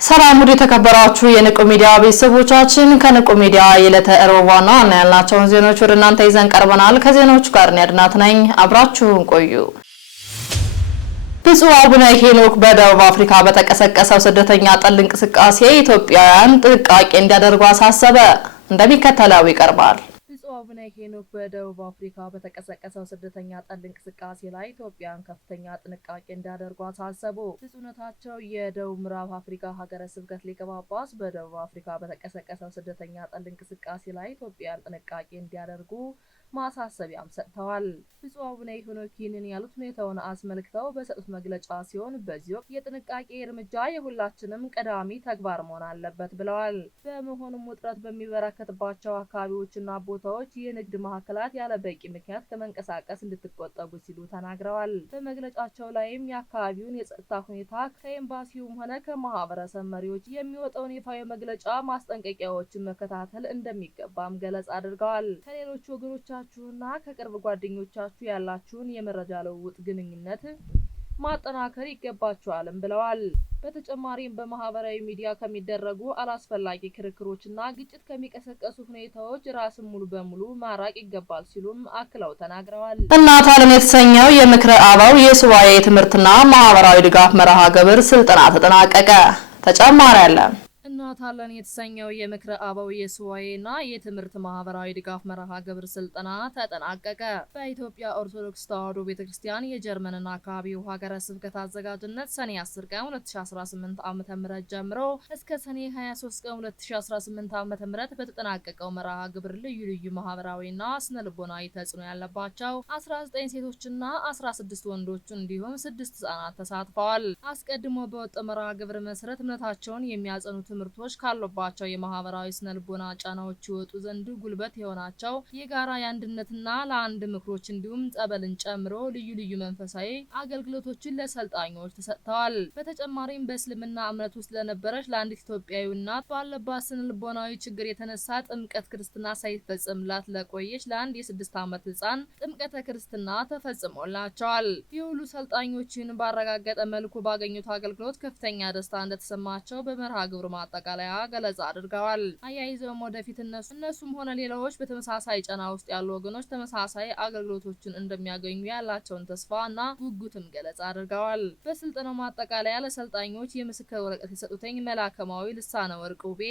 ሰላም ወደ ተከበራችሁ የንቁ ሚዲያ ቤተሰቦቻችን ከንቁ ሚዲያ የዕለተ ረቡዕ ዋና ያልናቸውን ዜናዎች ወደ እናንተ ይዘን ቀርበናል። ከዜናዎቹ ጋር ያድናት ነኝ። አብራችሁን ቆዩ። ብፁዕ አቡነ ሄኖክ በደቡብ አፍሪካ በተቀሰቀሰው ስደተኛ ጠል እንቅስቃሴ ኢትዮጵያውያን ጥንቃቄ እንዲያደርጉ አሳሰበ። እንደሚከተለው ይቀርባል። አቡነ ሄኖክ በደቡብ አፍሪካ በተቀሰቀሰው ስደተኛ ጠል እንቅስቃሴ ላይ ኢትዮጵያን ከፍተኛ ጥንቃቄ እንዲያደርጉ አሳሰቡ። ብፁዕነታቸው የደቡብ ምዕራብ አፍሪካ ሀገረ ስብከት ሊቀ ጳጳስ በደቡብ አፍሪካ በተቀሰቀሰው ስደተኛ ጠል እንቅስቃሴ ላይ ኢትዮጵያን ጥንቃቄ እንዲያደርጉ ማሳሰቢያም ሰጥተዋል። ብፁዕ አቡነ ሄኖክ ይህንን ያሉት ሁኔታውን አስመልክተው በሰጡት መግለጫ ሲሆን በዚህ ወቅት የጥንቃቄ እርምጃ የሁላችንም ቀዳሚ ተግባር መሆን አለበት ብለዋል። በመሆኑም ውጥረት በሚበረከትባቸው አካባቢዎችና ቦታዎች የንግድ ማዕከላት ያለ በቂ ምክንያት ከመንቀሳቀስ እንድትቆጠቡ ሲሉ ተናግረዋል። በመግለጫቸው ላይም የአካባቢውን የጸጥታ ሁኔታ ከኤምባሲውም ሆነ ከማህበረሰብ መሪዎች የሚወጣውን ይፋዊ መግለጫ ማስጠንቀቂያዎችን መከታተል እንደሚገባም ገለጻ አድርገዋል። ከሌሎች ወገኖቻችሁና ከቅርብ ጓደኞቻችሁ ያላችሁን የመረጃ ልውውጥ ግንኙነት ማጠናከር ይገባችኋልም ብለዋል። በተጨማሪም በማህበራዊ ሚዲያ ከሚደረጉ አላስፈላጊ ክርክሮችና ግጭት ከሚቀሰቀሱ ሁኔታዎች ራስን ሙሉ በሙሉ ማራቅ ይገባል ሲሉም አክለው ተናግረዋል። እናት ዓለም የተሰኘው የምክረ አበው የሱባኤ ትምህርትና ማህበራዊ ድጋፍ መርሃ ግብር ስልጠና ተጠናቀቀ። ተጨማሪ አለ። እናት ዓለም የተሰኘው የምክረ አበው የሱባኤና የትምህርት ማህበራዊ ድጋፍ መርሃ ግብር ስልጠና ተጠናቀቀ። በኢትዮጵያ ኦርቶዶክስ ተዋሕዶ ቤተክርስቲያን የጀርመንና አካባቢው ሀገረ ስብከት አዘጋጅነት ሰኔ 10 ቀን 2018 ዓ.ም ጀምሮ እስከ ሰኔ 23 ቀን 2018 ዓ.ም በተጠናቀቀው መርሃ ግብር ልዩ ልዩ ማህበራዊና ስነልቦናዊ ተጽዕኖ ያለባቸው 19 ሴቶችና 16 ወንዶች እንዲሁም 6 ህጻናት ተሳትፈዋል። አስቀድሞ በወጣው መርሃ ግብር መሰረት እምነታቸውን የሚያጸኑ ትምህርቶች ካሉባቸው የማህበራዊ ስነልቦና ጫናዎች ይወጡ ዘንድ ጉልበት የሆናቸው የጋራ የአንድነትና ለአንድ ምክሮች እንዲሁም ጸበልን ጨምሮ ልዩ ልዩ መንፈሳዊ አገልግሎቶችን ለሰልጣኞች ተሰጥተዋል። በተጨማሪም በእስልምና እምነት ውስጥ ለነበረች ለአንዲት ኢትዮጵያዊ እናት ባለባት ስነልቦናዊ ችግር የተነሳ ጥምቀት ክርስትና ሳይፈጸምላት ለቆየች ለአንድ የ6 ዓመት ህፃን ጥምቀተ ክርስትና ተፈጽሞላቸዋል። የሁሉ ሰልጣኞችን ባረጋገጠ መልኩ ባገኙት አገልግሎት ከፍተኛ ደስታ እንደተሰማቸው በመርሃ ግብሩ ማጠቃለያ ገለጻ አድርገዋል። አያይዘውም ወደፊት እነሱም ሆነ ሌሎች በተመሳሳይ ጫና ውስጥ ያሉ ወገኖች ተመሳሳይ አገልግሎቶችን እንደሚያገኙ ያላቸውን ተስፋ እና ጉጉትም ገለጻ አድርገዋል። በስልጠናው ማጠቃለያ ለሰልጣኞች የምስክር ወረቀት የሰጡትኝ መላከማዊ ልሳነ ወርቅ ውቤ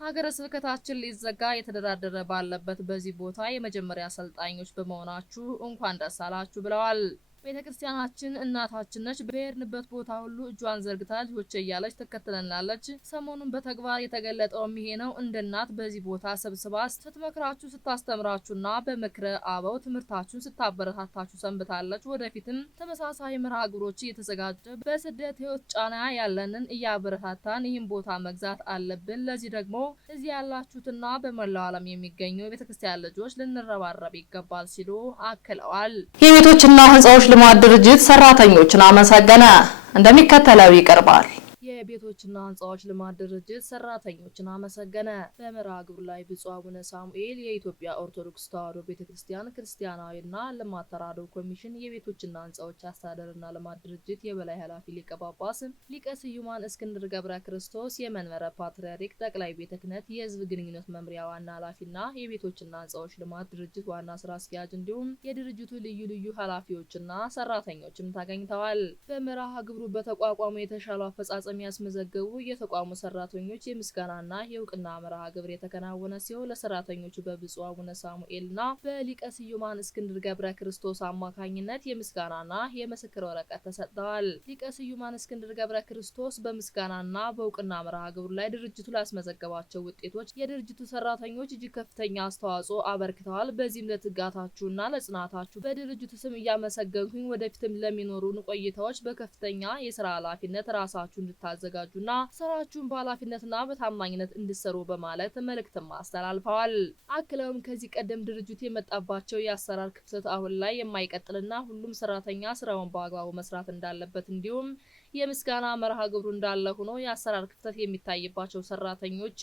ሀገረ ስብከታችን ሊዘጋ የተደራደረ ባለበት በዚህ ቦታ የመጀመሪያ ሰልጣኞች በመሆናችሁ እንኳን ደስ አላችሁ ብለዋል። ቤተክርስቲያናችን እናታችን ነች። በሄድንበት ቦታ ሁሉ እጇን ዘርግታ ልጆቼ እያለች ትከተለናለች። ሰሞኑን በተግባር የተገለጠውም ይሄ ነው። እንደ እናት በዚህ ቦታ ሰብስባ ስትመክራችሁ፣ ስታስተምራችሁና በምክረ አበው ትምህርታችሁን ስታበረታታችሁ ሰንብታለች። ወደፊትም ተመሳሳይ መርሃ ግብሮች እየተዘጋጀ በስደት ህይወት ጫና ያለንን እያበረታታን ይህን ቦታ መግዛት አለብን። ለዚህ ደግሞ እዚህ ያላችሁትና በመላው ዓለም የሚገኙ የቤተክርስቲያን ልጆች ልንረባረብ ይገባል ሲሉ አክለዋል። የቤቶችና ህንጻዎች ልማት ድርጅት ሰራተኞችን አመሰገነ። እንደሚከተለው ይቀርባል። የቤቶችና ህንጻዎች ልማት ድርጅት ሰራተኞችን አመሰገነ። በመርሃ ግብሩ ላይ ብፁዕ አቡነ ሳሙኤል የኢትዮጵያ ኦርቶዶክስ ተዋሕዶ ቤተክርስቲያን ክርስቲያናዊና ልማት ተራድኦ ኮሚሽን የቤቶችና ህንጻዎች አስተዳደርና ልማት ድርጅት የበላይ ኃላፊ ሊቀ ጳጳስ ሊቀ ስዩማን እስክንድር ገብረ ክርስቶስ የመንበረ ፓትርያርክ ጠቅላይ ቤተ ክህነት የህዝብ ግንኙነት መምሪያ ዋና ኃላፊና የቤቶችና ህንጻዎች ልማት ድርጅት ዋና ስራ አስኪያጅ እንዲሁም የድርጅቱ ልዩ ልዩ ኃላፊዎችና ሰራተኞችም ተገኝተዋል። በመርሃ ግብሩ በተቋቋሙ የተሻሉ አፈጻጸም ያስመዘገቡ የተቋሙ ሰራተኞች የምስጋናና የእውቅና መርሃ ግብር የተከናወነ ሲሆን ለሰራተኞቹ በብፁዕ አቡነ ሳሙኤልና በሊቀ ስዩማን እስክንድር ገብረ ክርስቶስ አማካኝነት የምስጋናና የምስክር ወረቀት ተሰጥተዋል። ሊቀ ስዩማን እስክንድር ገብረ ክርስቶስ በምስጋናና በእውቅና መርሃ ግብሩ ላይ ድርጅቱ ላስመዘገባቸው ውጤቶች የድርጅቱ ሰራተኞች እጅግ ከፍተኛ አስተዋጽኦ አበርክተዋል። በዚህም ለትጋታችሁና ለጽናታችሁ በድርጅቱ ስም እያመሰገንኩኝ ወደፊትም ለሚኖሩን ቆይታዎች በከፍተኛ የስራ ኃላፊነት ራሳችሁ እንድታዘጋጁና ስራችሁን በኃላፊነትና በታማኝነት እንድትሰሩ በማለት መልእክትም አስተላልፈዋል። አክለውም ከዚህ ቀደም ድርጅቱ የመጣባቸው የአሰራር ክፍተት አሁን ላይ የማይቀጥልና ሁሉም ሰራተኛ ስራውን በአግባቡ መስራት እንዳለበት እንዲሁም የምስጋና መርሃ ግብሩ እንዳለ ሆኖ የአሰራር ክፍተት የሚታይባቸው ሰራተኞች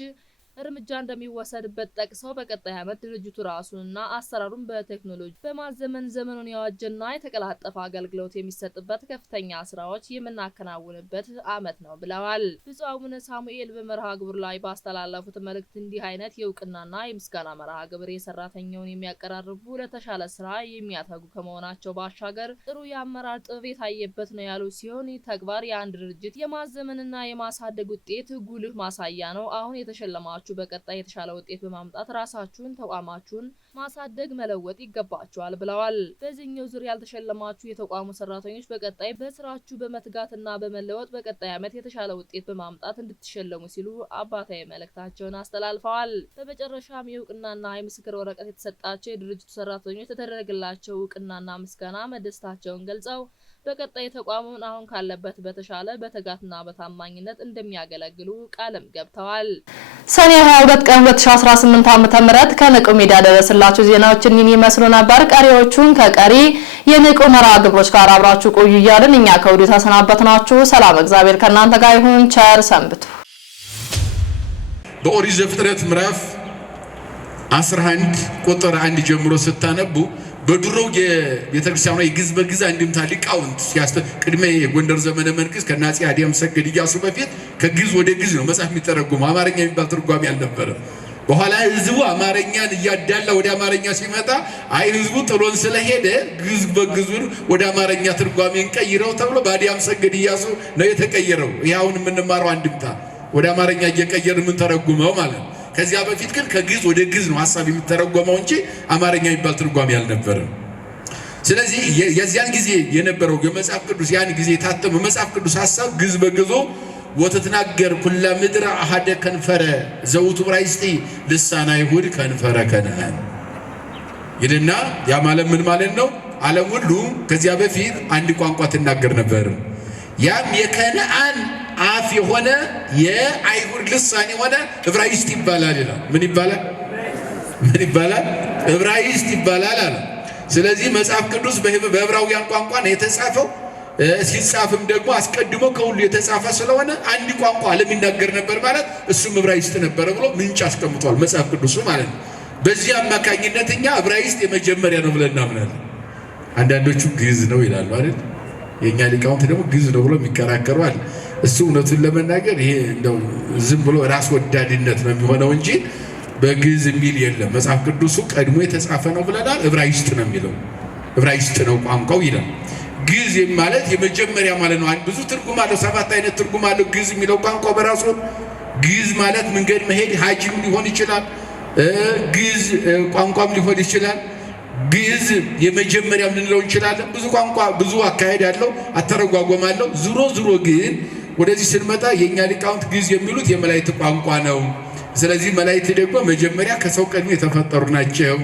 እርምጃ እንደሚወሰድበት ጠቅሰው በቀጣይ ዓመት ድርጅቱ ራሱንና አሰራሩን በቴክኖሎጂ በማዘመን ዘመኑን ያዋጀና የተቀላጠፈ አገልግሎት የሚሰጥበት ከፍተኛ ስራዎች የምናከናውንበት ዓመት ነው ብለዋል። ብፁዕ አቡነ ሳሙኤል በመርሃ ግብር ላይ ባስተላለፉት መልእክት እንዲህ አይነት የእውቅናና የምስጋና መርሃ ግብር የሰራተኛውን የሚያቀራርቡ ለተሻለ ስራ የሚያተጉ ከመሆናቸው ባሻገር ጥሩ የአመራር ጥበብ የታየበት ነው ያሉ ሲሆን ይህ ተግባር የአንድ ድርጅት የማዘመንና የማሳደግ ውጤት ጉልህ ማሳያ ነው። አሁን የተሸለማችሁ በቀጣይ የተሻለ ውጤት በማምጣት ራሳችሁን ተቋማችሁን ማሳደግ መለወጥ ይገባችኋል ብለዋል። በዚህኛው ዙር ያልተሸለማችሁ የተቋሙ ሰራተኞች በቀጣይ በስራችሁ በመትጋትና በመለወጥ በቀጣይ ዓመት የተሻለ ውጤት በማምጣት እንድትሸለሙ ሲሉ አባታዊ መልእክታቸውን አስተላልፈዋል። በመጨረሻም የእውቅናና የምስክር ወረቀት የተሰጣቸው የድርጅቱ ሰራተኞች የተደረገላቸው እውቅናና ምስጋና መደሰታቸውን ገልጸው በቀጣይ ተቋሙን አሁን ካለበት በተሻለ በትጋትና በታማኝነት እንደሚያገለግሉ ቃልም ገብተዋል። ሰኔ 22 ቀን 2018 ዓ.ም ከንቁ ሚዲያ ደረስላችሁ ዜናዎችን ይመስሉ ነበር። ቀሪዎቹን ከቀሪ የንቁ መርሃ ግብሮች ጋር አብራችሁ ቆዩ እያልን እኛ ከወዲሁ ተሰናበትናችሁ። ሰላም እግዚአብሔር ከእናንተ ጋር ይሁን። ቸር ሰንብቱ። በኦሪት ዘፍጥረት ምዕራፍ 11 ቁጥር 1 ጀምሮ ስታነቡ በድሮው የቤተክርስቲያኗ የግዕዝ በግዕዝ አንድምታ ሊቃውንት ቅድመ የጎንደር ዘመነ መንግስት ከአፄ አድያም ሰገድ ኢያሱ በፊት ከግዕዝ ወደ ግዕዝ ነው መጽሐፍ የሚተረጎመው። አማርኛ የሚባል ትርጓሜ አልነበረም። በኋላ ህዝቡ አማርኛን እያዳላ ወደ አማርኛ ሲመጣ አይ ህዝቡ ጥሎን ስለሄደ ግዕዝ በግዕዙን ወደ አማርኛ ትርጓሜን ቀይረው ተብሎ በአድያም ሰገድ ኢያሱ ነው የተቀየረው። ይሄውን የምንማረው አንድምታ ወደ አማርኛ እየቀየር ምን ተረጉመው ማለት ነው። ከዚያ በፊት ግን ከግዕዝ ወደ ግዕዝ ነው ሐሳብ የሚተረጎመው እንጂ አማርኛ የሚባል ትርጓሜ አልነበረም። ስለዚህ የዚያን ጊዜ የነበረው የመጽሐፍ ቅዱስ ያን ጊዜ የታተመው መጽሐፍ ቅዱስ ሐሳብ ግዕዝ በግዕዙ ወተትናገር ኩላ ምድር አሐደ ከንፈረ ዘውቱ ዕብራይስጢ ልሳነ አይሁድ ከንፈረ ከነዓን ይልና ያ ማለት ምን ማለት ነው? ዓለም ሁሉ ከዚያ በፊት አንድ ቋንቋ ትናገር ነበር። ያም የከነዓን አፍ የሆነ የአይሁድ ልሳን የሆነ ዕብራይስጥ ይባላል ይላል። ምን ይባላል? ዕብራይስጥ ይባላል አለ። ስለዚህ መጽሐፍ ቅዱስ በዕብራውያን ቋንቋ ነው የተጻፈው። ሲጻፍም ደግሞ አስቀድሞ ከሁሉ የተጻፈ ስለሆነ አንድ ቋንቋ ዓለም ይናገር ነበር ማለት እሱም ዕብራይስጥ ነበር ብሎ ምንጭ አስቀምጧል መጽሐፍ ቅዱሱ ማለት ነው። በዚህ አማካኝነት እኛ ዕብራይስጥ የመጀመሪያ ነው ብለን እናምናለን። አንዳንዶቹ ግዕዝ ነው ይላሉ አይደል? የኛ ሊቃውንት ደግሞ ግዕዝ ነው ብሎ የሚከራከሩ አለ። እሱ እውነቱን ለመናገር ይሄ እንደው ዝም ብሎ ራስ ወዳድነት ነው የሚሆነው እንጂ በግዕዝ የሚል የለም። መጽሐፍ ቅዱሱ ቀድሞ የተጻፈ ነው ብለናል። ዕብራይስጥ ነው የሚለው፣ ዕብራይስጥ ነው ቋንቋው ይላል። ግዕዝ ማለት የመጀመሪያ ማለት ነው። ብዙ ትርጉም አለው፣ 7 አይነት ትርጉም አለው ግዕዝ የሚለው ቋንቋ በራሱ። ግዕዝ ማለት መንገድ መሄድ ሀጂም ሊሆን ይችላል፣ ግዕዝ ቋንቋም ሊሆን ይችላል። ግዕዝ የመጀመሪያ ልንለው እንችላለን። ብዙ ቋንቋ ብዙ አካሄድ ያለው አተረጓጎም አለው። ዙሮ ግን ወደዚህ ስንመጣ የኛ ሊቃውንት ግዕዝ የሚሉት የመላእክት ቋንቋ ነው። ስለዚህ መላእክት ደግሞ መጀመሪያ ከሰው ቀድሞ የተፈጠሩ ናቸው።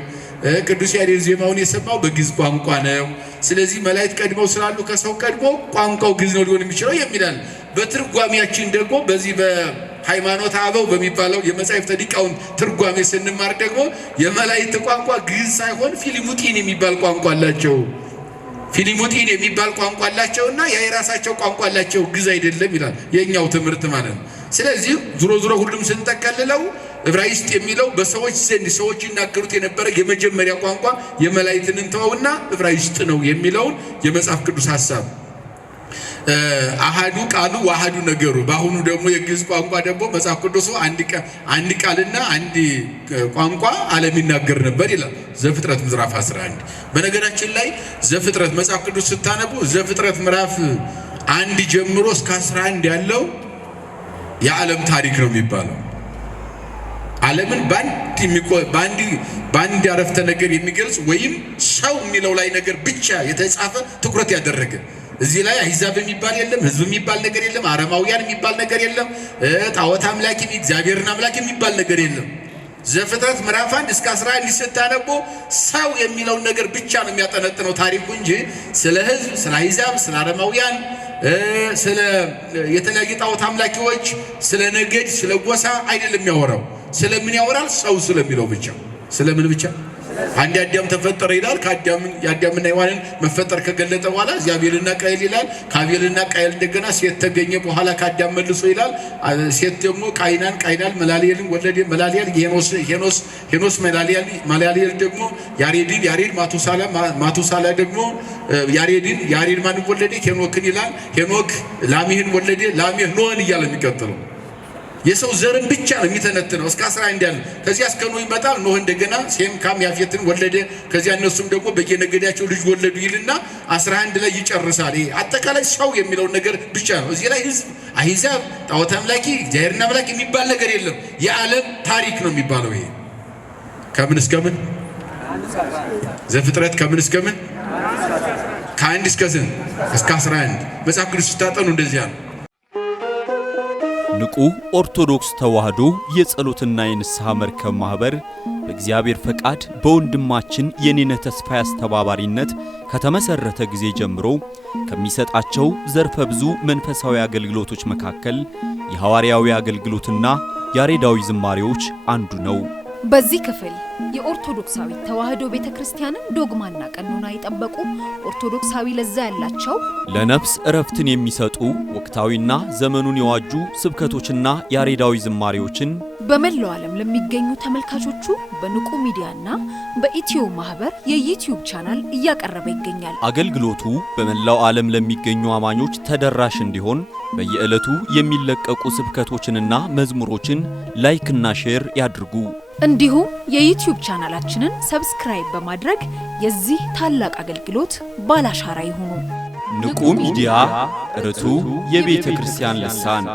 ቅዱስ ያሬድ ዜማውን የሰማው በግዕዝ ቋንቋ ነው። ስለዚህ መላእክት ቀድመው ስላሉ ከሰው ቀድሞ ቋንቋው ግዕዝ ነው ሊሆን የሚችለው የሚላል። በትርጓሜያችን ደግሞ በዚህ በሃይማኖተ አበው በሚባለው የመጻሕፍተ ሊቃውንት ትርጓሜ ስንማር ደግሞ የመላእክት ቋንቋ ግዕዝ ሳይሆን ፊልሙጢን የሚባል ቋንቋ አላቸው። ፊልሙጢን የሚባል ቋንቋ አላቸውና የራሳቸው ቋንቋ አላቸው፣ ግዕዝ አይደለም ይላል የኛው ትምህርት ማለት ነው። ስለዚህ ዙሮ ሁሉም ስንጠቀልለው ዕብራይስጥ የሚለው በሰዎች ዘንድ ሰዎች ይናገሩት የነበረ የመጀመሪያ ቋንቋ የመላእክትን እንተውና ዕብራይስጥ ነው የሚለውን የመጽሐፍ ቅዱስ ሐሳብ አሃዱ ቃሉ ወአሃዱ ነገሩ። በአሁኑ ደግሞ የግዕዝ ቋንቋ ደግሞ መጽሐፍ ቅዱሱ አንድ ቃልና አንድ ቋንቋ ዓለም ይናገር ነበር ይላል ዘፍጥረት ምዕራፍ 11። በነገራችን ላይ ዘፍጥረት መጽሐፍ ቅዱስ ስታነቡ ዘፍጥረት ምዕራፍ 1 ጀምሮ እስከ 11 ያለው የዓለም ታሪክ ነው የሚባለው። ዓለምን በአንድ አረፍተ ነገር የሚገልጽ ወይም ሰው የሚለው ላይ ነገር ብቻ የተጻፈ ትኩረት ያደረገ። እዚህ ላይ አሕዛብ የሚባል የለም፣ ሕዝብ የሚባል ነገር የለም፣ አረማውያን የሚባል ነገር የለም፣ ጣዖት አምላኪ እግዚአብሔርን አምላክ የሚባል ነገር የለም። ዘፍጥረት ምዕራፍ 1 እስከ 11 ስታነቡ ሰው የሚለውን ነገር ብቻ ነው የሚያጠነጥነው ታሪኩ እንጂ ስለ ሕዝብ፣ ስለ አሕዛብ፣ ስለ አረማውያን፣ ስለ የተለያዩ ጣዖት አምላኪዎች፣ ስለ ነገድ፣ ስለ ጎሳ አይደለም የሚያወራው። ስለምን ያወራል? ሰው ስለሚለው ብቻ። ስለምን ብቻ? አንድ አዳም ተፈጠረ ይላል የአዳምና ሔዋንን መፈጠር ከገለጠ በኋላ አቤልና ቃየል ይላል ከአቤልና ቃየል እንደገና ሴት ተገኘ በኋላ ከአዳም መልሶ ይላል ሴት ደግሞ ቃይናን መላልኤልን ወለደ መላልኤል ሄኖስ መላልኤል ደግሞ ያሬድ ማቱሳላ ደግሞ ያሬድ ማንን ወለደ ሄኖክን ይላል ሄኖክ ላሜህን ወለደ ላሜህ ኖህን እያለ የሚቀጥለው የሰው ዘርን ብቻ ነው የሚተነትነው እስከ 11 ያለ ከዚያ እስከ ኖህ ይመጣል ኖህ እንደገና ሴም ካም ያፌትን ወለደ ከዚያ እነሱም ደግሞ በየነገዳቸው ልጅ ወለዱ ይልና 11 ላይ ይጨርሳል ይሄ አጠቃላይ ሰው የሚለው ነገር ብቻ ነው እዚህ ላይ ህዝብ አህዛብ ጣዖት አምላኪ እግዚአብሔርን አምላኪ የሚባል ነገር የለም የዓለም ታሪክ ነው የሚባለው ይሄ ከምን እስከ ምን ዘፍጥረት ከምን እስከ ምን ከአንድ እስከ ስንት እስከ 11 መጽሐፍ ቅዱስ ስታጠኑ እንደዚያ ነው ንቁ ኦርቶዶክስ ተዋህዶ የጸሎትና የንስሐ መርከብ ማህበር በእግዚአብሔር ፈቃድ በወንድማችን የኔነ ተስፋዬ አስተባባሪነት ከተመሰረተ ጊዜ ጀምሮ ከሚሰጣቸው ዘርፈ ብዙ መንፈሳዊ አገልግሎቶች መካከል የሐዋርያዊ አገልግሎትና ያሬዳዊ ዝማሬዎች አንዱ ነው። በዚህ ክፍል የኦርቶዶክሳዊ ተዋህዶ ቤተክርስቲያንን ዶግማና ቀኖና የጠበቁ ኦርቶዶክሳዊ ለዛ ያላቸው ለነፍስ እረፍትን የሚሰጡ ወቅታዊና ዘመኑን የዋጁ ስብከቶችና ያሬዳዊ ዝማሬዎችን በመላው ዓለም ለሚገኙ ተመልካቾቹ በንቁ ሚዲያና በኢትዮ ማህበር የዩቲዩብ ቻናል እያቀረበ ይገኛል። አገልግሎቱ በመላው ዓለም ለሚገኙ አማኞች ተደራሽ እንዲሆን በየዕለቱ የሚለቀቁ ስብከቶችንና መዝሙሮችን ላይክና ሼር ያድርጉ። እንዲሁም የዩቲዩብ ቻናላችንን ሰብስክራይብ በማድረግ የዚህ ታላቅ አገልግሎት ባላሻራ ይሁኑ። ንቁ ሚዲያ ርቱ የቤተ ክርስቲያን ልሳን